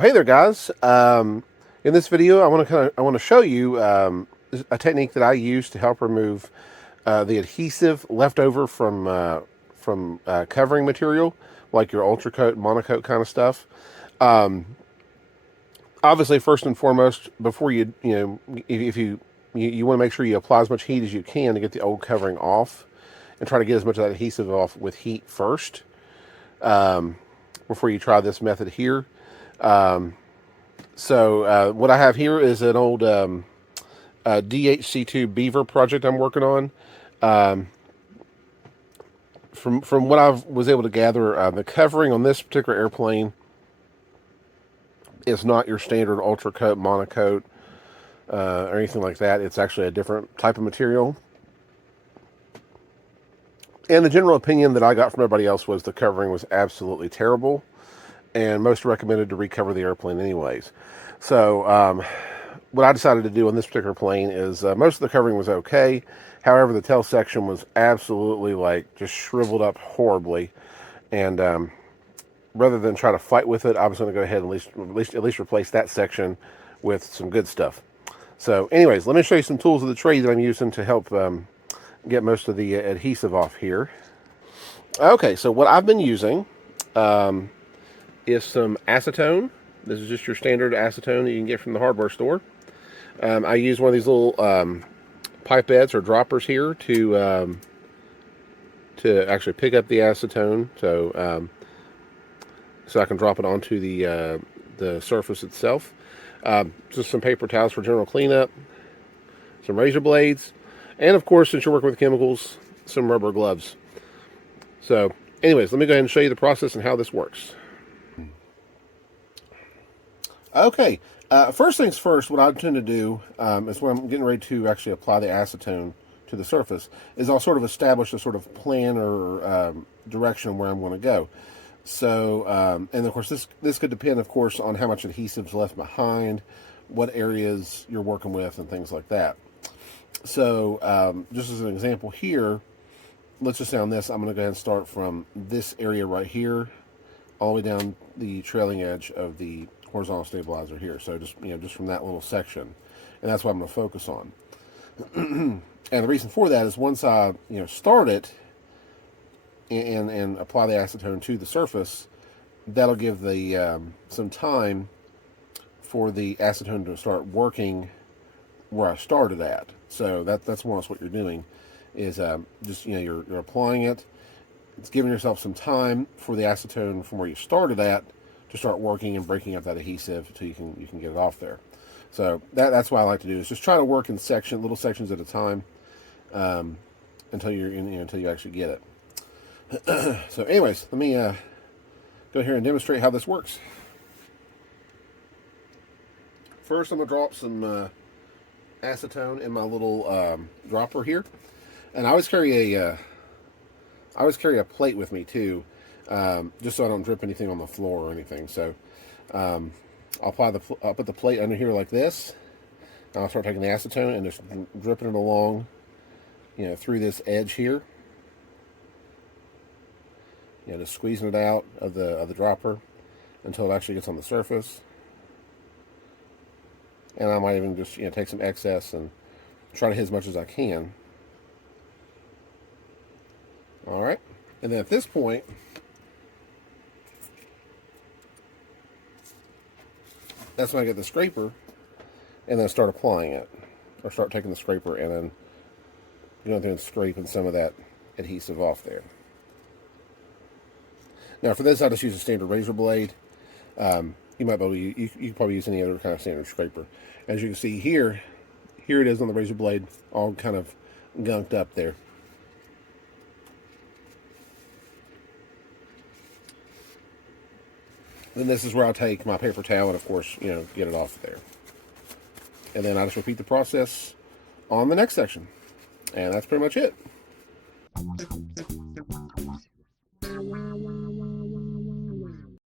Well, hey there, guys. In this video, I want to show you a technique that I use to help remove the adhesive left over from covering material, like your Ultracote, Monokote kind of stuff. Obviously, first and foremost, before if you want to make sure you apply as much heat as you can to get the old covering off, and try to get as much of that adhesive off with heat first before you try this method here. So what I have here is an old DHC-2 Beaver project I'm working on. From what I was able to gather, the covering on this particular airplane is not your standard Ultracote, Monokote, or anything like that. It's actually a different type of material. And the general opinion that I got from everybody else was the covering was absolutely terrible, and most recommended to recover the airplane anyways. So what I decided to do on this particular plane is most of the covering was okay. However, the tail section was absolutely just shriveled up horribly, and rather than try to fight with it, I was going to go ahead and at least replace that section with some good stuff. So anyways, let me show you some tools of the trade that I'm using to help get most of the adhesive off here. Okay, so what I've been using is some acetone. This is just your standard acetone that you can get from the hardware store. I use one of these little pipettes or droppers here to actually pick up the acetone, so I can drop it onto the surface itself. Just some paper towels for general cleanup, some razor blades, and of course, since you're working with chemicals, some rubber gloves. So anyways, let me go ahead and show you the process and how this works. Okay, first things first, what I tend to do is when I'm getting ready to actually apply the acetone to the surface, is I'll sort of establish a sort of plan or direction where I'm going to go. So, and of course, this could depend, of course, on how much adhesive's left behind, what areas you're working with, and things like that. So, just as an example here, let's just say on this, I'm going to go ahead and start from this area right here, all the way down the trailing edge of the horizontal stabilizer here. So just from that little section, and that's what I'm going to focus on. And the reason for that is once I start it and apply the acetone to the surface, that'll give the some time for the acetone to start working where I started at. So that's more or less what you're doing, is just you're applying it. It's giving yourself some time for the acetone from where you started at to start working and breaking up that adhesive until you can get it off there. So that's what I like to do, is just try to work in little sections at a time, until you actually get it. So anyways, let me go here and demonstrate how this works. First, I'm gonna drop some acetone in my little dropper here, and I always carry a plate with me too, just so I don't drip anything on the floor or anything. So I'll put the plate under here like this, and I'll start taking the acetone and just dripping it along, through this edge here. Just squeezing it out of the dropper until it actually gets on the surface. And I might even just take some excess and try to hit as much as I can. All right, and then at this point, that's when I get the scraper and then start applying it, or start taking the scraper and then going through and scraping some of that adhesive off there. Now for this, I just use a standard razor blade. You might be able to you can probably use any other kind of standard scraper. As you can see here it is on the razor blade, all kind of gunked up there. Then this is where I'll take my paper towel and, of course, get it off there. And then I just repeat the process on the next section. And that's pretty much it.